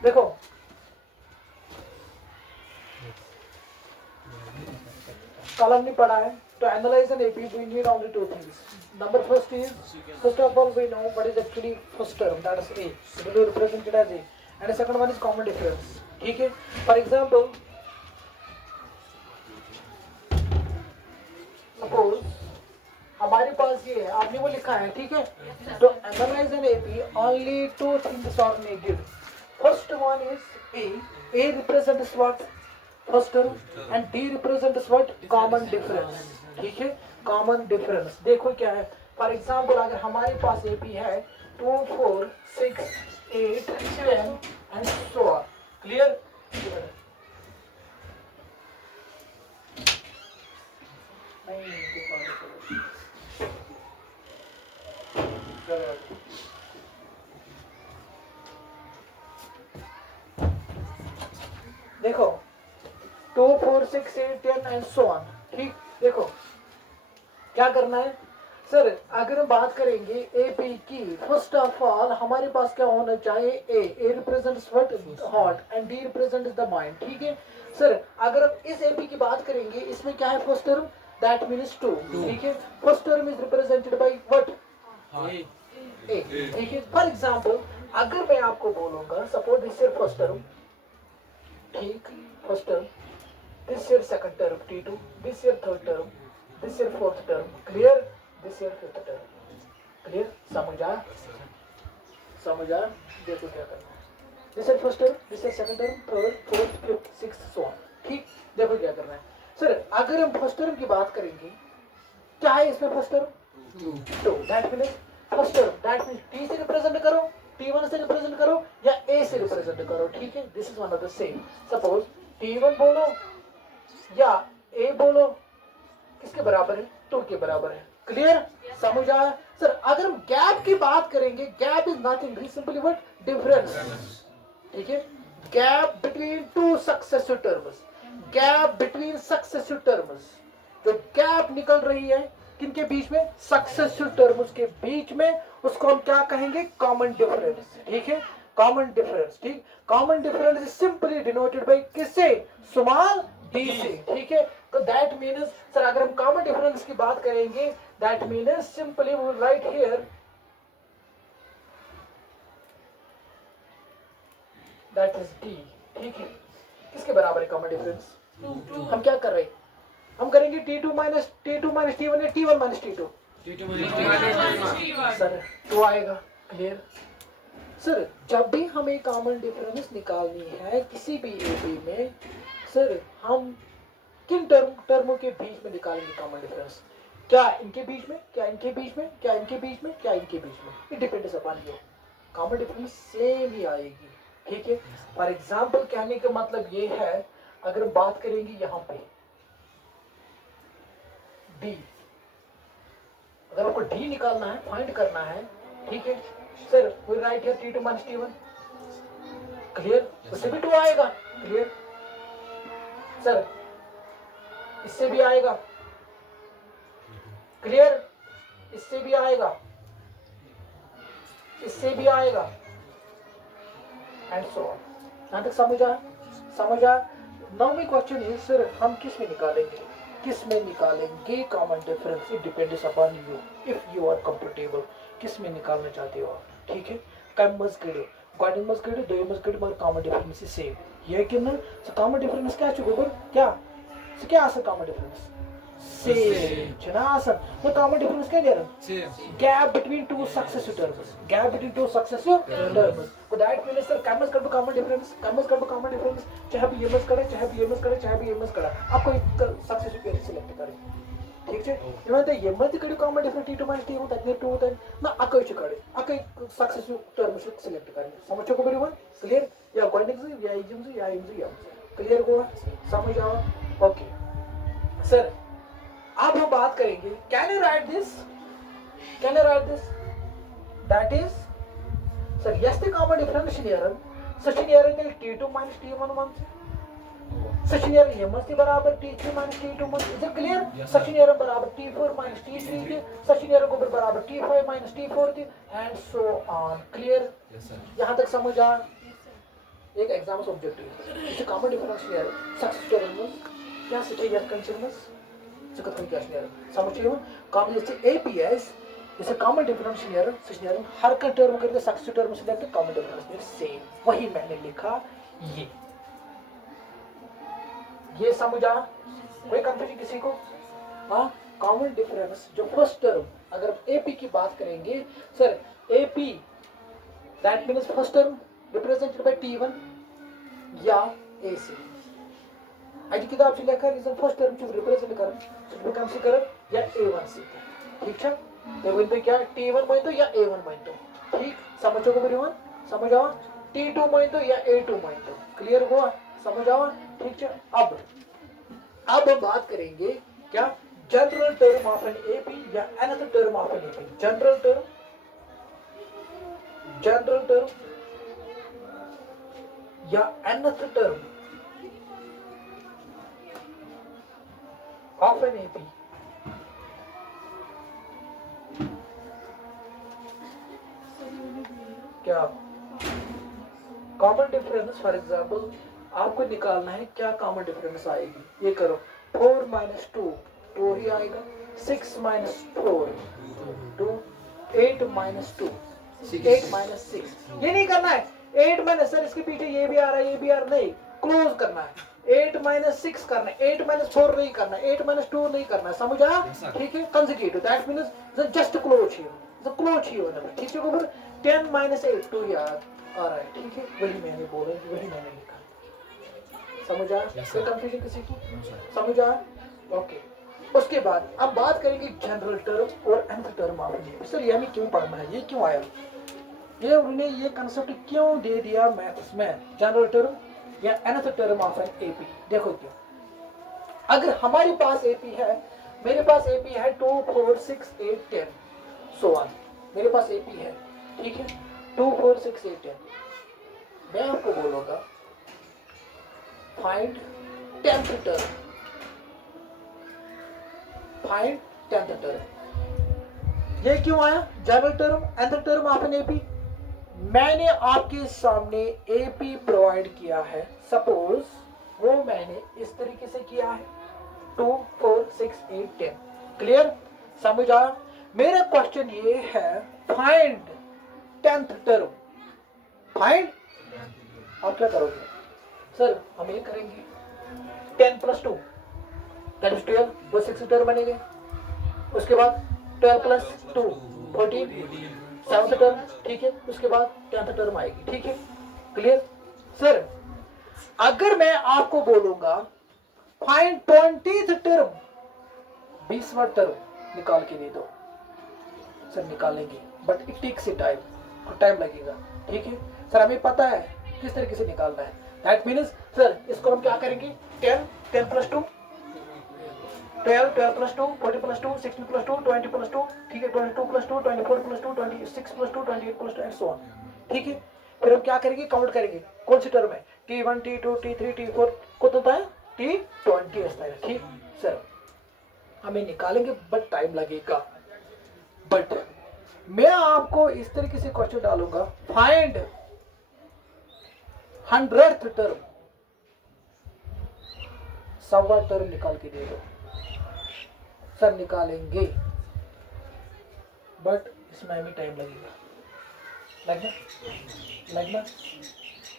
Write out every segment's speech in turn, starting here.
देखो कल हमने पढ़ा है to analyze an AP we need only two things. Number first is, first of all we know what is actually first term, that is A. It will be represented as A. And the second one is common difference. ठीक है. For example, suppose हमारे पास ये है, आपने वो लिखा है, ठीक है. तो analyze an AP only two things are needed. First one is A. A represents what? First term. And D represents what? Common difference. ठीक है. कॉमन डिफरेंस देखो क्या है. फॉर एग्जाम्पल अगर हमारे पास एपी है 2 4 6 8 10 एंड सो ऑन. क्लियर. देखो 2 4 6 8 10 and so on. ठीक. देखो क्या करना है सर. अगर हम बात करेंगे एपी की, फर्स्ट ऑफ ऑल हमारे पास क्या होना चाहिए. A represents what? Heart. And D represents the mind. ठीक है सर. अगर हम इस एपी की बात करेंगे, इसमें क्या है फर्स्ट टर्म, दैट मीन्स 2. ठीक है. First term is represented by what? A. ठीक है. फॉर एग्जांपल अगर मैं आपको बोलूंगा suppose this is first term. ठीक. First term. This is second term T2. This is third term. This is fourth term. Clear? This is fifth term. Clear? समझा? समझा? देखो क्या करना है. This is first term. This is second term. Third, fourth, fifth, sixth, so on. ठीक. देखो क्या करना है. सर अगर हम फर्स्ट टर्म की बात करेंगे, क्या है इसमें first term? 2. That means first term. That means T से रिप्रेजेंट करो, T1 से रिप्रेजेंट करो या A से रिप्रेजेंट करो. ठीक है. This is one of the same. Suppose T1 बोलो या A बोलो, किसके बराबर है? 2 के बराबर है. क्लियर. समझ आया सर. अगर हम गैप की बात करेंगे, gap is nothing simply what? Difference. ठीक है. Gap between two successive terms. Gap between successive terms. जो गैप निकल रही है किनके बीच में? सक्सेसिव टर्म्स के बीच में, उसको हम क्या कहेंगे? Common difference. ठीक है. Common difference. ठीक. Common difference is simply denoted by किससे? स्मॉल डी से. ठीक है. तो दैट मीन्स सर अगर हम कॉमन डिफरेंस की बात करेंगे, that means simply we will write here that is D. ठीक है. किसके बराबर है कॉमन डिफरेंस? हम क्या कर रहे हैं? हम करेंगे T2 माइनस T1 या T1 माइनस T2. सर 2 आएगा. क्लियर. सर जब भी हमें कॉमन डिफरेंस निकालनी है किसी भी एपी में, सर हम किन टर्मों के बीच में निकालेंगे कॉमन डिफरेंस? क्या इनके बीच में, क्या इनके बीच में, क्या इनके बीच में, क्या इनके बीच में? It depends upon you. Common difference same ही आएगी. ठीक है. फॉर एग्जांपल कहने का मतलब ये है, अगर हम बात करेंगे यहाँ पे डी, अगर आपको डी निकालना है, फाइंड करना है, ठीक है sir, we write here T2 minus T1. Clear. उससे भी 2 आएगा. क्लियर. सर इससे भी आएगा. क्लियर. इससे भी आएगा, इससे भी आएगा एंड सो ऑन. यहां तक समझा? समझा. Now my question is sir हम किस में निकालेंगे, किस में निकालेंगे common difference? It depends upon you. If you are comfortable किस में निकालना चाहते हो आप. ठीक है. कम मज करो, गॉडिंग मज करो, दो मज करो, मगर कॉमन डिफरेंस इज सेम. ये कि ना कॉमन डिफरेंस क्या है गोबर? क्या आसन कॉमन डिफरेंस? सेम. चना आसन. वो कॉमन डिफरेंस क्या दे रहा है? Gap between two successive terms. Gap between two successive terms. तो दैट मींस सर कम मज करो कॉमन डिफरेंस, कम मज करो कॉमन डिफरेंस, चाहे भी ये मज करे, चाहे भी ये मज करे, चाहे भी ये मज करे, आपको एक सक्सेसिव पेयर सिलेक्ट करें. ठीक है. इवन ये मज करो common difference T2 minus T1 तक ने 2 तक ना अकै करे, अकै सक्सेसिव टर्म सिलेक्ट करें. समझो को बराबर. क्लियर. या गॉइंग या इजम या इम. क्लियर हुआ? समझ आओ. Okay sir. अब हम बात करेंगे, can you right this, can you right this? That is sir yes the common difference here. Such here is T2 minus T1 1 such here ये मत बराबर T3 minus T2 1. Is it clear? Such here बराबर T4 minus T3 के, सच here को बराबर T5 minus T4 के and so on. Clear. यहां तक समझ आ? एक एग्जाम ऑब्जेक्टिव इसे कॉमन डिफरेंस यार सक्सेस टर्म क्या सिटे यार कंसिडर्स सकत क्या यार समझियो कॉमन जैसे एपीएस जैसे कॉमन डिफरेंशियल यार हर का टर्म करके success term select common difference same वही मैंने लिखा ये समझा कोई कंफ्यूजन किसी को हाँ कॉमन डिफरेंस जो फर्स्ट टर्म अगर एपी की बात करेंगे sir AP that means first term represented by T one एसी आज किताब से लिखा रीजन फर्स्ट टर्म जो रिप्रेजेंट कर तो कम से कर या ए1 से ठीक है तो बिंदु क्या टी1 मान दो या ए1 मान दो ठीक समझो को मेरी समझ आओ टी2 मान दो या ए2 मान दो क्लियर हुआ समझ आओ ठीक है अब हम बात करेंगे क्या general term of an AP या another term of an AP general term या another term of an AP क्या कॉमन डिफरेंस फॉर एग्जाम्पल आपको निकालना है क्या कॉमन डिफरेंस आएगी ये करो 4 - 2 2 ही आएगा 6 - 4 2 8 - 2 8 - 6 ये नहीं करना है 8 सर इसके पीछे ये भी आ रहा है ये भी आ रहा नहीं क्लोज करना है 8 - 6 करना है 8 - 4 नहीं करना है 8 - 2 नहीं करना है समझा ठीक है consecutive that means just close here ठीक है ऊपर 10 - 8 2 यार आ रहा है ठीक है वही मैंने बोला वही मैंने लिखा समझा कोई कंफ्यूजन किसी की समझा ओके उसके बाद अब बात करेंगे जनरल टर्म और another term of an sir ये हमें क्यों पढ़ना है ये क्यों आया ये उन्होंने ये कंसेप्ट क्यों दे दिया मैथ्स में जनरल टर्म या another term of an AP देखो क्यों अगर हमारे पास एपी है मेरे पास एपी है 2 4 6 8 10 सो ऑन मेरे पास एपी है ठीक है 2 4 6 8 10 मैं आपको बोलूंगा find 10th term find 10th term ये क्यों आया general term another term of an AP मैंने आपके सामने एपी प्रोवाइड किया है सपोज वो मैंने इस तरीके से किया है 2 4 6 8 10 क्लियर समझ आया मेरा क्वेश्चन ये है फाइंड 10th टर्म फाइंड आप क्या करोगे सर हम ये करेंगे 10 + 2 दैट इज 12 वो 6 टर्म बनेंगे उसके बाद 12 + 2 14 7th टर्म ठीक है उसके बाद 10th टर्म आएगी ठीक है क्लियर सर अगर मैं आपको बोलूंगा फाइंड 20th टर्म 20वां टर्म निकाल के दे दो सर निकालेंगे बट इट टेक्स टाइम लगेगा ठीक है सर हमें पता है किस तरीके से निकालना है दैट मीन्स सर इसको हम क्या करेंगे 10 + 2 12 + 2 14 + 2 16 + 2 20 + 2 ठीक है 22 + 2 24 + 2 26 + 2 28 + 2 एंड सो ऑन ठीक है फिर हम क्या करेंगे काउंट करेंगे कौन सी टर्म है T1 T2 T3 T4 को तो है T20 ऐसा है ठीक सर हमें निकालेंगे बट टाइम लगेगा बट मैं आपको इस तरीके से क्वेश्चन डालूंगा फाइंड 100th टर्म 100वां टर्म निकाल के दे दो सर निकालेंगे बट इसमें हमें टाइम लगना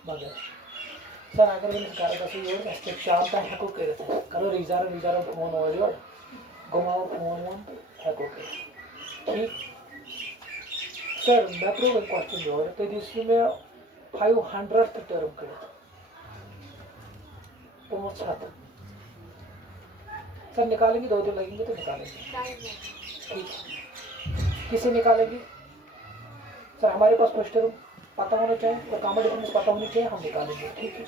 मगर सर अगर मैंने कार्य शाम का हैको करते करो रिजार फोन हो घुमाओ फोन हैको ठीक सर मैं प्रूव क्वेश्चन जो है तो इसमें 500th टर्म करे 5 सर निकालेंगे 2 दिन लगेंगे तो निकालेंगे ठीक किसे निकालेंगे सर हमारे पास फर्स्ट टर्म पता होना चाहिए और कॉमन डिफरेंस पता होनी चाहिए हम निकालेंगे ठीक है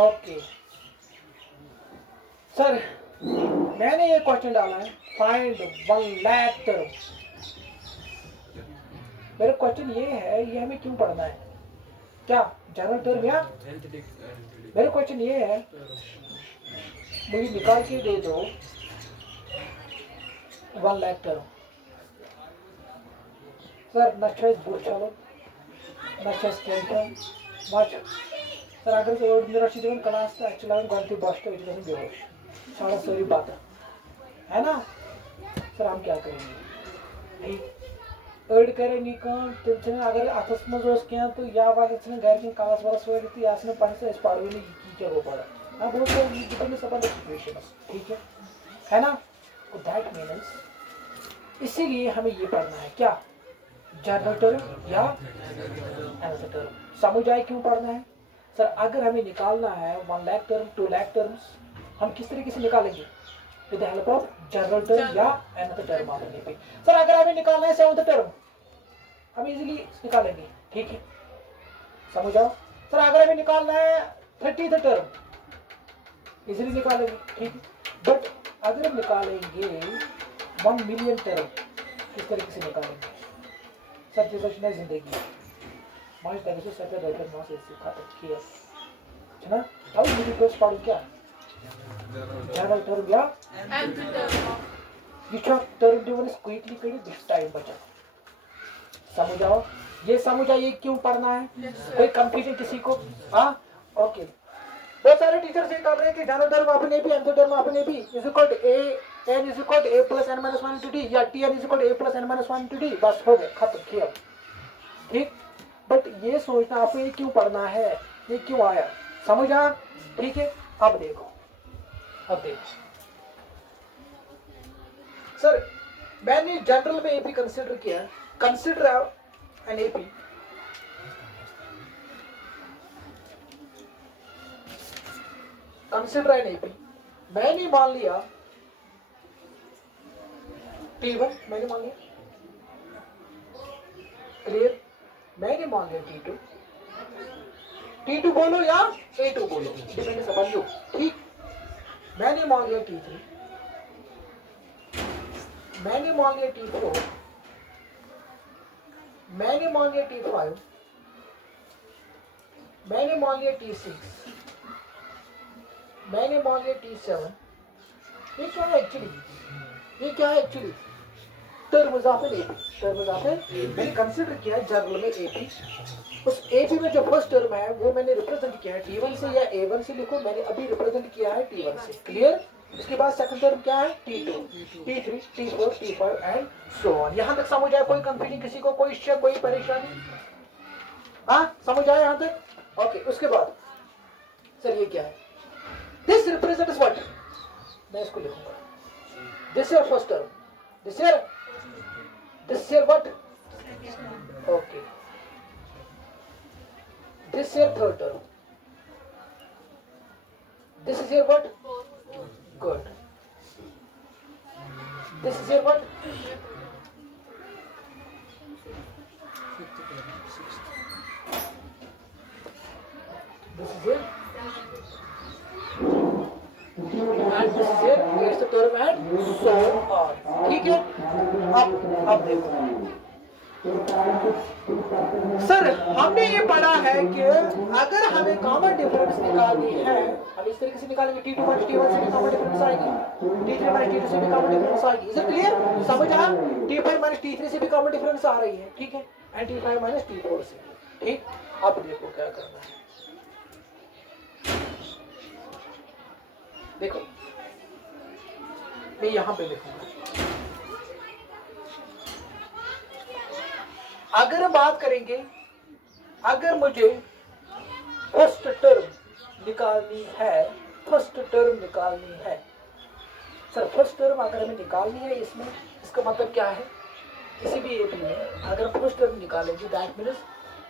ओके सर मैंने ये क्वेश्चन डाला है फाइंड 1 लाख टर्म मेरा क्वेश्चन ये है ये हमें क्यों पढ़ना है क्या जनरल टर्म या मेरा क्वेश्चन ये है मुझे निकाल के दे दो 1 लाख टर्म सर नक्शा बुर चलो नक्शा स्केल सर अगर मेरा क्लास एक्चुअली गलती बस्ट बेहोश सारा सारी बात है ना सर हम क्या करेंगे अड़ करें नी काम तम अगर अथस मज क्या तो या वाले घर कागज वागज वाले तो या पढ़ पढ़ो नहीं की क्या वो पढ़ा हाँ बहुत सिचुएशन ठीक है ना तो दैट मीन्स इसीलिए हमें ये पढ़ना है क्या जनरल टर्म या एनालिटिकल टर्म समझ आए क्यों पढ़ना है सर अगर हमें निकालना है 1 लाख टर्म 2 लाख टर्म्स हम किस तरीके से निकालेंगे with the help of general term या एनालिटिकल टर्म आपने पे सर अगर हमें निकालना है 7th टर्म हम इजीली निकालेंगे ठीक है समझ आओ सर अगर हमें निकालना है 30th टर्म इजीली निकालेंगे ठीक है बट अगर हम निकालेंगे 1 मिलियन टर्म किस तरीके से निकालेंगे सर जैसा है जिंदगी माइस तरीके से सत्य डॉक्टर नौ से खत्म किया है ना अब मुझे कोर्स पढ़ो क्या जनरल टर्म या ये टर्म दिवन क्विकली करी दिस टाइम बचा समझ आओ ये समझ आइए क्यों पढ़ना है कोई कंफ्यूजन किसी को हाँ ओके बहुत सारे टीचर्स ये कर रहे हैं कि जनरल टर्म अपने भी एंथो टर्म अपने भी is equal to A n is equal to a plus n minus 1 to d या tn is equal to a plus n minus 1 to d बस हो गया खत्म किया ठीक बट ये सोचना आपको ये क्यों पढ़ना है ये क्यों आया समझ आ ठीक है अब देखो सर मैंने जनरल में एपी कंसिडर किया consider an AP consider an AP मैंने मान लिया T1 मैंने मान लिया क्लियर मैंने मान लिया T2 T2 बोलो या A2 बोलो डिपेंड समझ लो ठीक मैंने मान लिया T3 मैंने मान लिया T4 मैंने मान लिया T5 मैंने मान लिया T6 मैंने मान लिया T7 ये क्या है actually terms of an AP मैंने कंसीडर किया जनरल में एपी उस एपी में जो फर्स्ट टर्म है वो मैंने रिप्रेजेंट किया है T1 से या A1 से लिखो मैंने अभी रिप्रेजेंट किया है T1 से क्लियर इसके बाद सेकंड टर्म क्या है T2 T3 T4 T5 and so on यहां तक समझ आया कोई कंफ्यूजन किसी को कोई शक कोई परेशानी हाँ समझ आया यहां तक ओके उसके बाद सर ये क्या है दिस रिप्रेजेंट्स व्हाट मैं इसको लिखूंगा this is first term this here what okay this here third term this is here what good this is here what this is here and this is here it's the term and so on ठीक है अब देखो sir हमने ये पढ़ा है कि अगर हमें कॉमन डिफरेंस निकालनी है हम इस तरीके से निकालेंगे T2 माइनस T1 से भी कॉमन डिफरेंस आएगी T3 माइनस T2 से भी कॉमन डिफरेंस आएगी इज इट क्लियर समझ आया T5 माइनस T3 से भी कॉमन डिफरेंस आ रही है ठीक है एंड T5 माइनस T4 से ठीक अब देखो क्या करना है देखो मैं यहां पे लिखूंगा अगर बात करेंगे अगर मुझे फर्स्ट टर्म निकालनी है सर फर्स्ट टर्म अगर हमें निकालनी है इसमें इसका मतलब क्या है किसी भी एपी में अगर फर्स्ट टर्म निकालेंगे that means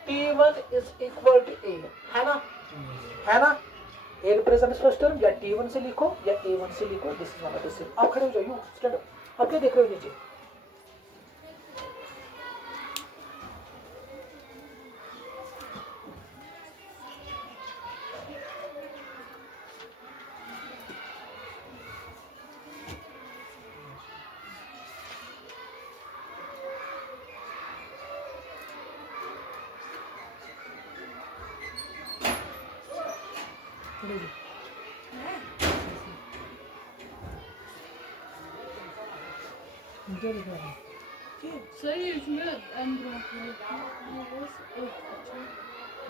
T1 is equal to A है ना A रिप्रेजेंट्स फर्स्ट टर्म या T1 से लिखो या A1 से लिखो दिस इज नॉट दिस आप खड़े हो जाइए स्टैंड अप आप क्या देख रहे हो नीचे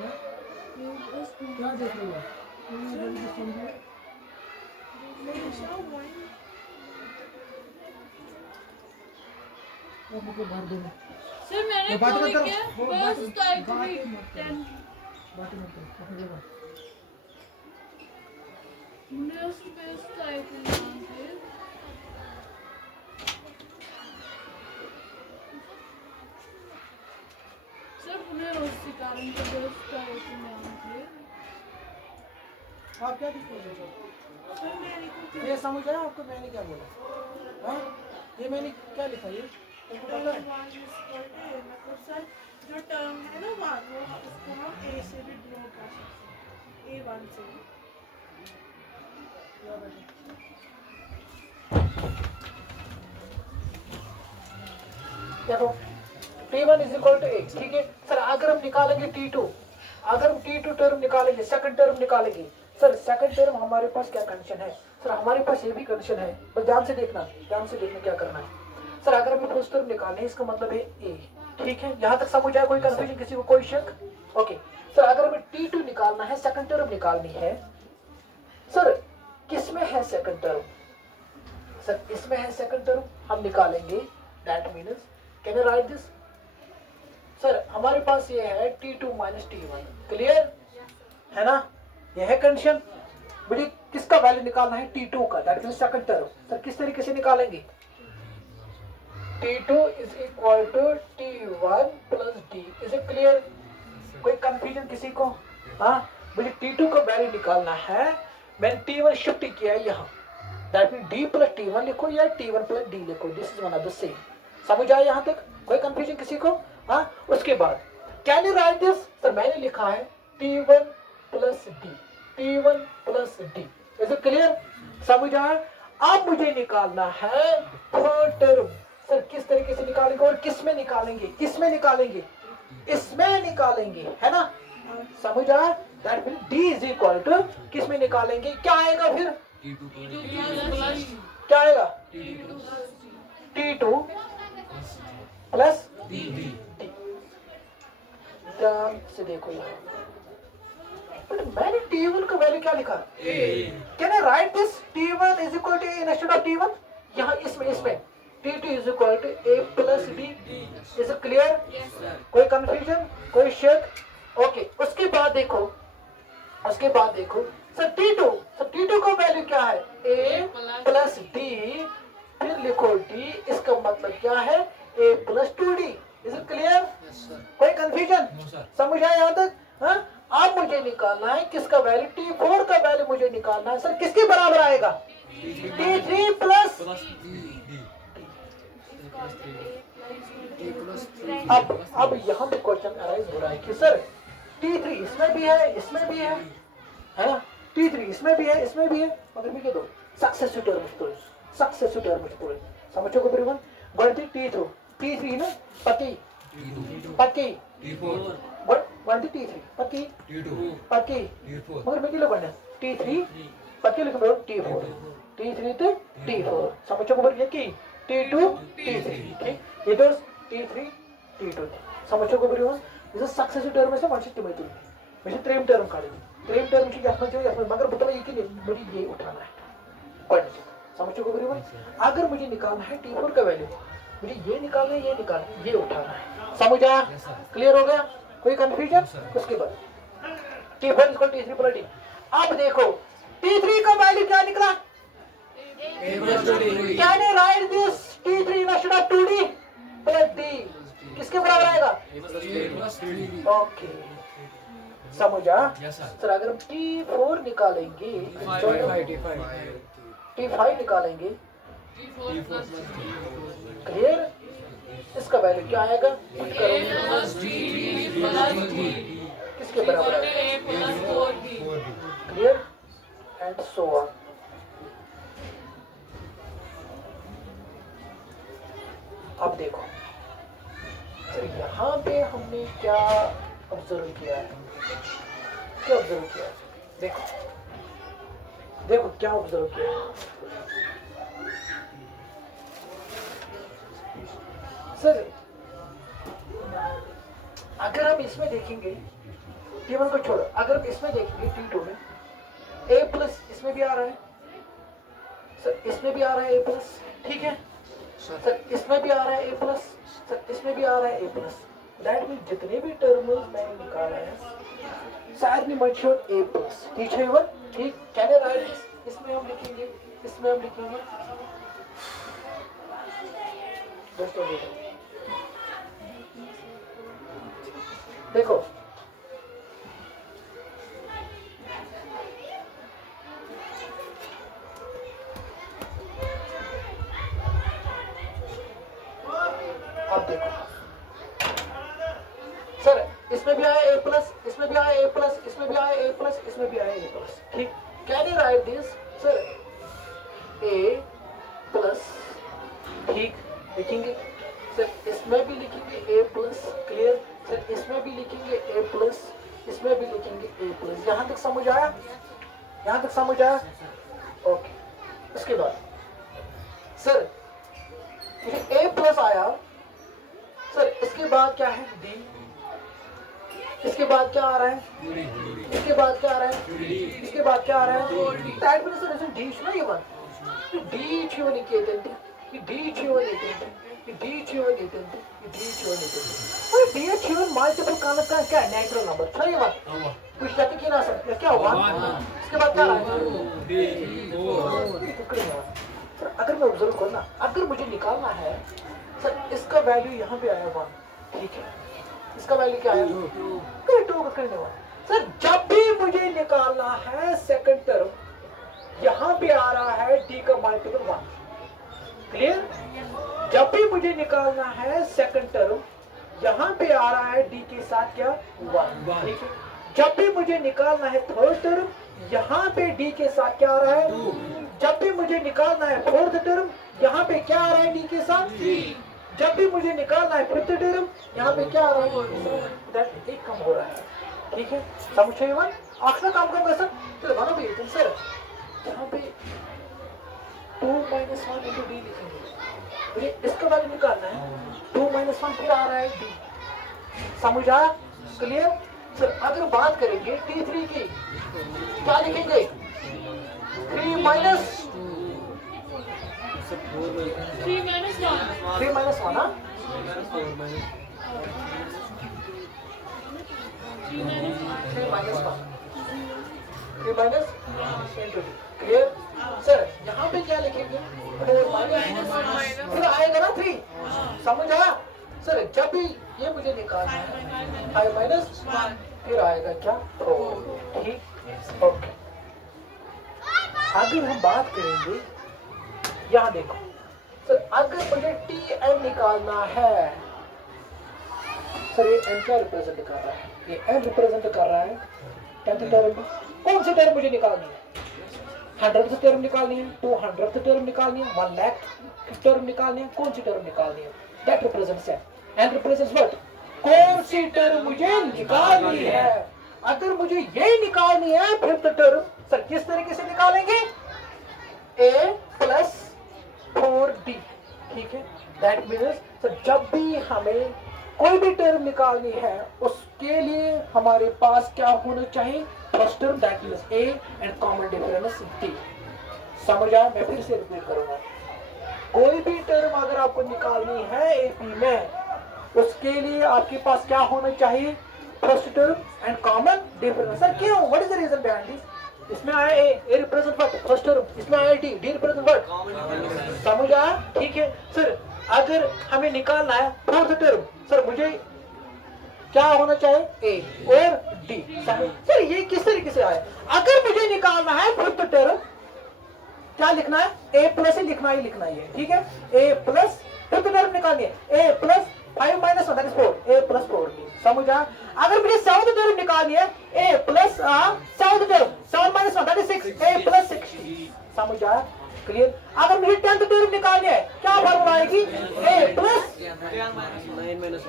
क्या देख रहे हो आप? मुझे भर दो। सर मैंने बात मत करो। किया वो बस टाइप में बात मत करो। अपनी जगह। बस बस टाइप में सर पुणे रोस्ती कारण के बस टाइप में आप क्या दिख रहे हो? सर मैंने ये समझ आया आपको मैंने क्या बोला? हाँ? ये मैंने क्या लिखा ये? आपको पता है? मतलब सर जो टर्म है ना वन वो उसको हम ए से भी ड्रॉ कर सकते हैं A1 से देखो T1 इज इक्वल टू ए, ठीक है सर। अगर हम निकालेंगे T2, अगर हम T2 टर्म निकालेंगे, सेकंड टर्म निकालेंगे सर, सेकंड टर्म हमारे पास क्या कंडीशन है सर? हमारे पास ये भी कंडीशन है, बस ध्यान से देखना क्या करना है सर। अगर हमें फर्स्ट टर्म निकालना है इसका मतलब है ए, ठीक है। यहाँ तक समझ आया? कोई कंफ्यूजन, किसी को कोई शक? ओके सर, अगर हमें T2 निकालना है, सेकंड टर्म निकालनी है सर, किसमें है सेकंड टर्म सर? इसमें है सेकंड टर्म, हम निकालेंगे। That means can you right this sir? हमारे पास ये है T2 माइनस T1, क्लियर है ना? ये है कंडीशन। मुझे किसका वैल्यू निकालना है? T2 का, that means second term. Sir किस तरीके से निकालेंगे? T2 is equal to T1 plus D। Is it clear? कोई कंफ्यूजन किसी को? हाँ, मुझे T2 का वैल्यू निकालना है, मैंने T1 शिफ्ट किया है यहाँ, that mean D plus T1 लिखो या T1 प्लस D लिखो, this is one of the same. समझ आया यहाँ तक? कोई कंफ्यूजन किसी को? हाँ, उसके बाद can you right this sir? मैंने लिखा है T1 plus D, T1 plus D। Is it clear? समझ आया? अब मुझे निकालना है थर्ड टर्म सर। किस तरीके से निकालेंगे और किस में निकालेंगे? किस में निकालेंगे? इसमें निकालेंगे, है ना? समझ आया? That mean D is equal to किस में निकालेंगे? क्या आएगा फिर? क्या आएगा? T2 plus D। ध्यान से देखो यहाँ, बट मैंने T1 का वैल्यू क्या लिखा? Can I write this? T1 is equal to A instead of T1। यहाँ इसमें T2 is equal to A plus D। Is it clear? कोई कंफ्यूजन, कोई शक? ओके, उसके बाद देखो सर T2 का वैल्यू क्या है? A प्लस D, फिर लिखो D, इसका मतलब क्या है? A plus 2D। Is it clear? कोई कंफ्यूजन? समझ आया यहाँ तक? हाँ, अब मुझे निकालना है किसका वैल्यू? T4 का वैल्यू मुझे निकालना है सर। किसके बराबर आएगा? T3 plus. अब यहाँ पे क्वेश्चन अराइज हो रहा है कि सर T3 इसमें भी है, इसमें भी है ना? T3 इसमें भी है, इसमें भी है, मगर मैं क्या दो सक्सेसिव टर्म स्टूडेंट समझो को एवरीवन? गणती T3 ना पक्की गणती T3 पक्की मगर मैं क्या लिखूंगा? T3 पक्की लिखूंगा, T3 तो T4 समझो को बरगे की T2 T3, ठीक? ये तो T3 T2 समझो को एवरीवन? इज सक्सेसिव टर्म में से वांछित में मैं ट्रेम टर्म काढेंगे। ट्रेम टर्म की यात्रा चाहिए यात्रा मगर बता ये कि मुझे ये उठाना है, कोई नहीं समझो को एवरीवन? अगर मुझे निकालना है T4 का वैल्यू, मुझे ये निकालना है, ये उठाना है। समझ आया? क्लियर हो गया? कोई कंफ्यूजन? उसके बाद T4 equal T3 plus D। अब देखो T3 का वैल्यू क्या निकला? Can you right this? T3 instead of 2D plus D किसके बराबर आएगा? ओके, समझा? सर अगर हम T4 निकालेंगे, T5 निकालेंगे, क्लियर? इसका वैल्यू क्या आएगा? किसके बराबर आएगा? क्लियर? And so on. अब देखो सर यहाँ पे हमने क्या ऑब्जर्व किया है? देखो क्या ऑब्जर्व किया है सर? अगर हम इसमें देखेंगे T1 को छोड़ो, अगर इसमें देखेंगे T2 में A प्लस इसमें भी आ रहा है सर, इसमें भी आ रहा है A प्लस, ठीक है सर, इसमें भी आ रहा है A प्लस सर, इसमें भी आ रहा है A प्लस। दैट मीन जितने भी टर्म्स मैंने निकाला है सारे मल्टीप्ल A प्लस, ठीक है वन, ठीक। Can I write this? इसमें हम लिखेंगे, इसमें हम लिखेंगे दोस्तों देखो अब देखो सर, इसमें भी आया A प्लस, इसमें भी आया A प्लस, इसमें भी आया A प्लस, इसमें भी आया A प्लस, ठीक। Can you right this sir? A plus, ठीक लिखेंगे सर, इसमें भी लिखेंगे A प्लस, क्लियर सर, इसमें भी लिखेंगे A प्लस, इसमें भी लिखेंगे A प्लस। यहाँ तक समझ आया? यहाँ तक समझ आया? ओके। उसके बाद सर ये A प्लस आया सर, इसके बाद क्या है D, इसके बाद क्या आ रहा है, इसके बाद क्या आ रहा है, इसके बाद क्या आ रहा है, दैट मींस सर D ना ये वन D चीवन इक्वेटेंट, ये D चीवन इक्वेटेंट, ये D चीवन इक्वेटेंट, ये D चीवन इक्वेटेंट। और D चीवन मल्टीपल कांस्टेंट का क्या है, नेचुरल नंबर, सही बात। कुछ जाके क्या ना सर, क्या होगा इसके बाद क्या आ रहा है सर? अगर मैं ऑब्जर्व करना, अगर मुझे निकालना है सर, इसका वैल्यू यहाँ पे आया 1, ठीक है, इसका वैल्यू क्या आया 2 का करने वाला सर। जब भी मुझे निकालना है सेकंड टर्म, यहाँ पे आ रहा है D का मल्टीपल 1, क्लियर। जब भी मुझे निकालना है सेकंड टर्म, यहाँ पे आ रहा है D के साथ क्या 1, ठीक है। जब भी मुझे निकालना है थर्ड टर्म, यहाँ पे D के साथ क्या आ रहा है, जब भी मुझे निकालना है फोर्थ टर्म, यहाँ पे क्या आ रहा है D के साथ, जब भी मुझे निकालना है फिफ्थ टर्म, यहाँ पे क्या आ रहा है, दैट एक कम हो रहा है, ठीक है। समझे वन? आखिरी काम का सर, चलो बनो भी तुम सर, यहाँ पे 2 - 1 into D लिखेंगे, मुझे इसका वैल्यू निकालना है, 2 - 1 फिर आ रहा है D, समझा? Clear sir. अगर बात करेंगे T3 की, क्या लिखेंगे, 3 - 1 ना, 3 - into D, क्लियर सर। यहाँ पे क्या लिखेंगे, 4 - फिर आएगा ना 3, समझ आया सर। जब भी ये मुझे निकालना है 5 - 1 फिर आएगा क्या 4, ठीक, ओके। अगर हम बात करेंगे, यहाँ देखो सर, अगर मुझे Tn निकालना है सर, ये n क्या रिप्रेजेंट कर रहा है, ये n रिप्रेजेंट कर रहा है 10th टर्म। कौन सी टर्म मुझे निकालनी है, 100th टर्म निकालनी है, 200th टर्म निकालनी है, 1 लाख टर्म निकालनी है, कौन सी टर्म निकालनी है, दैट रिप्रेजेंट्स है, n रिप्रेजेंट्स व्हाट, कौन सी टर्म मुझे निकालनी है। अगर मुझे ये निकालनी है फिफ्थ टर्म सर, किस तरीके से निकालेंगे, A प्लस 4D, ठीक है। दैट मीन्स सर, जब भी हमें कोई भी टर्म निकालनी है, उसके लिए हमारे पास क्या होना चाहिए, first term that means A and common difference D। समझ आया? मैं फिर से रिपीट करूंगा, कोई भी टर्म अगर आपको निकालनी है AP में, उसके लिए आपके पास क्या होना चाहिए, first term and common difference. Sir क्यों, what is the reason behind this? इसमें आया A represent what, first term, इसमें आया D रिप्रेजेंट व्हाट, समझ आया? ठीक है सर। अगर हमें निकालना है फोर्थ टर्म सर, मुझे क्या होना चाहिए, A और D, समझ सर। ये किस तरीके से आया, अगर मुझे निकालना है फिफ्थ टर्म, क्या लिखना है, A प्लस ही लिखना है, ठीक है। A प्लस फिफ्थ टर्म निकालनी है, A plus 5 - 1 that is 4, A plus 4, समझा। अगर मुझे सेवंथ टर्म निकालनी है, A plus seventh term, 7 - 1 that is 6, A plus 6, समझा, क्लियर। अगर मुझे 10th टर्म निकालनी है, क्या फॉर्मूला आएगी, A प्लस 9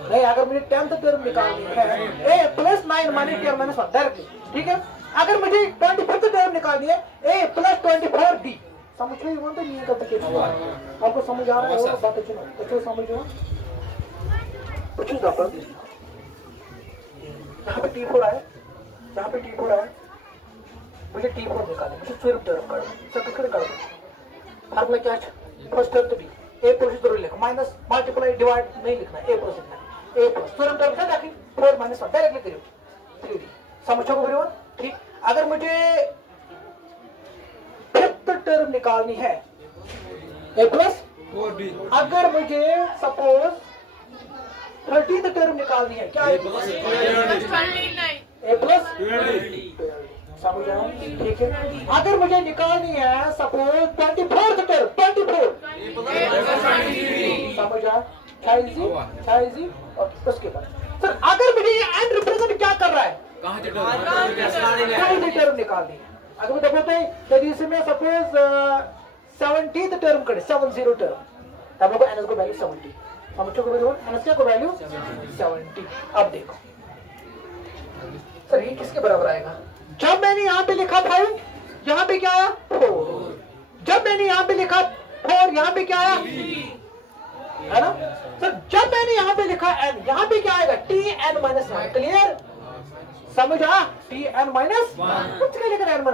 नहीं, अगर मुझे 10th टर्म निकालनी है, A प्लस 9 - 1 डायरेक्टली, ठीक है। अगर मुझे 25th टर्म निकालनी है, A प्लस 24D, समझ रहे हो? तो नहीं करते क्या आपको समझ आ रहा है, बात अच्छी नहीं, तो समझो कुछ यहाँ पे T4 आया, यहाँ पे T4 है, मुझे T4 निकालना, मुझे सिर्फ टर्म काटना, सब किसके निकालना, फार्मूला क्या है, फर्स्ट टर्म तो B, A प्लस जरूर लिखो, माइनस मल्टीप्लाई डिवाइड नहीं लिखना, A प्लस लिखना है, A प्लस सिर्फ टर्म है ताकि 4 माइनस 1 डायरेक्टली करियो 3D, समझो को एवरीवन, ठीक। अगर मुझे फिफ्थ टर्म निकालनी है A प्लस, अगर मुझे सपोज 13th टर्म निकालनी है, क्या है A प्लस, समझ आया, ठीक है। अगर मुझे निकालनी है सपोज 24th टर्म, 24 समझ आया, 46 और उसके बाद सर अगर मुझे ये एंड रिप्रेजेंट क्या कर रहा है, कहीं टर्म निकालनी है। अगर मैं देखो तो इसमें सपोज 70th टर्म करे, 70 टर्म, तब लोग एनएस को वैल्यू 70, समझो को वैल्यू एनएस को वैल्यू 70। अब देखो सर ये किसके बराबर आएगा, जब मैंने यहाँ पे लिखा 5, यहाँ पे क्या आया 4, जब मैंने यहाँ पे लिखा 4, यहाँ पे क्या आया, है ना सर, जब मैंने यहाँ पे लिखा n, यहाँ पे क्या आएगा Tn-1, क्लियर, समझ आ, Tn-1 कुछ क्या लिखा n-1,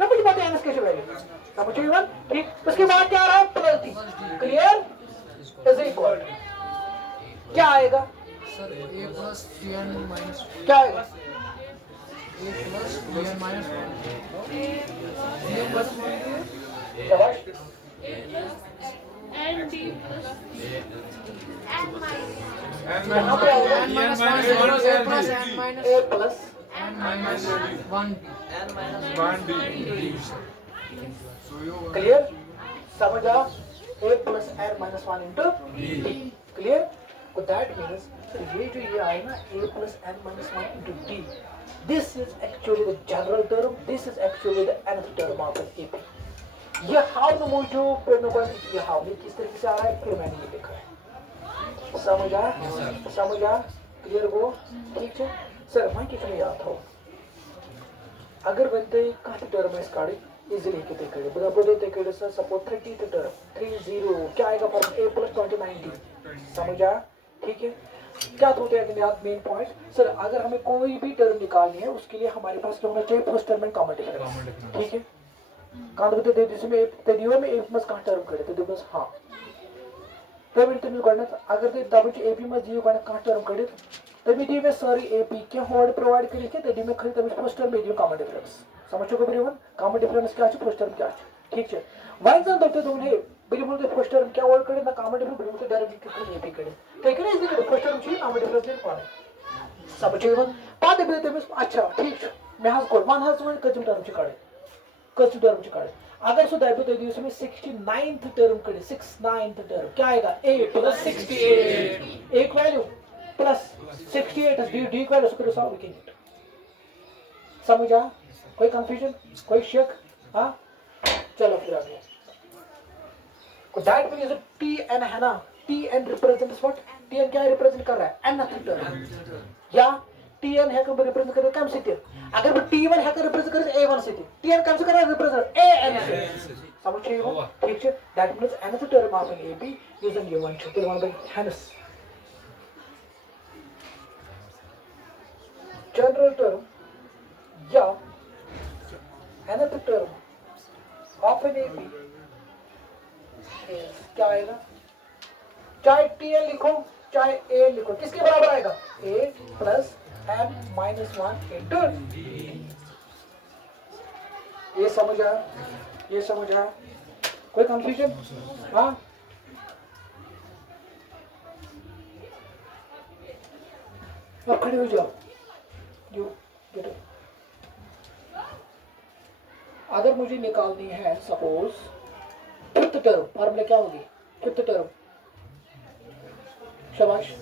मैं मुझे पता है n कैसे वैल्यू, समझो इवन, ठीक। उसके बाद क्या आ रहा है plus t, clear, is equal क्या आएगा sir a plus Tn minus क्या आएगा, a प्लस Tn माइनस शाबाश, and D plus and minus यहाँ पे आएगा n minus 1 a plus n minus a plus n minus 1 clear, समझ आ, a plus n-1 into d, clear, तो that means ये जो ये आए ना a plus n-1 into d, this is actually the general term, this is actually the nth term of an AP। ये how न मुझे ये हाउ ये किस तरीके से आ रहा है, फिर मैंने ये लिखा है, समझ आ, क्लियर वो, ठीक है सर। मैं किस में याद हो, अगर बनते काफी टर्म है इसका इजीली के तरीके बराबर दे तरीके से सपोज 30th टर्म 30 क्या आएगा फॉर्म a प्लस 2090, समझ आ, ठीक है। क्या होते हैं मेन पॉइंट सर, अगर हमें कोई भी टर्म निकालनी है उसके लिए हमारे पास क्या होना चाहिए, first term and common difference, ठीक है। कहाँ तो दे जिसमें तेदियो में एक मस कहाँ टर्म करे तो बस हाँ तभी तुम करना, अगर ते तब जो एपी में जीव करना कहाँ टर्म करे तभी दी में सारी एपी क्या होल्ड प्रोवाइड करी के तभी में खरी तभी फर्स्ट टर्म में कॉमन डिफरेंस, समझो को एवरीवन, कॉमन डिफरेंस क्या है, फर्स्ट टर्म क्या है, ठीक है। वन सन दो तुमने बिल्कुल तो फर्स्ट टर्म क्या होल्ड करे ना कॉमन डिफरेंस बिल्कुल डायरेक्ट कितने एपी करे, ठीक है ना, इसलिए फर्स्ट टर्म चाहिए कॉमन डिफरेंस नहीं पाने, समझो एवरीवन। बात है तभी अच्छा ठीक है, मैं हां को वन हां कजम टर्म ची काढे, कजम टर्म ची काढे, अगर सो दाबे तो दिवस में 69th टर्म करे, 69th टर्म क्या आएगा a प्लस 68, एक value plus 68 D D value उसको सॉल्व करेंगे, समझ आ, कोई कंफ्यूजन, कोई शक, हाँ चलो फिर आगे को दैट मींस Tn है ना, Tn रिप्रेजेंट्स व्हाट, Tn क्या रिप्रेजेंट कर रहा है nth टर्म, या Tn है को रिप्रेजेंट कर रहा है कम से अगर वो T1 है को रिप्रेजेंट कर रहा है A1 से Tn कम से कर रहा है रिप्रेजेंट AN से, समझिए वो, ठीक है। That means nth term of an AP using A1 to 1 by hence general term या nth term of an AP क्या आएगा, चाहे Tn लिखो चाहे A लिखो, किसके बराबर आएगा, A प्लस n-1 इंटू ये समझ आया, ये समझ आया, कोई कंफ्यूजन, हाँ अब खड़े हो जाओ, यू गेट अप। अगर मुझे निकालनी है सपोज फिफ्थ टर्म, फॉर्मूला क्या होगी फिफ्थ टर्म, शाबाश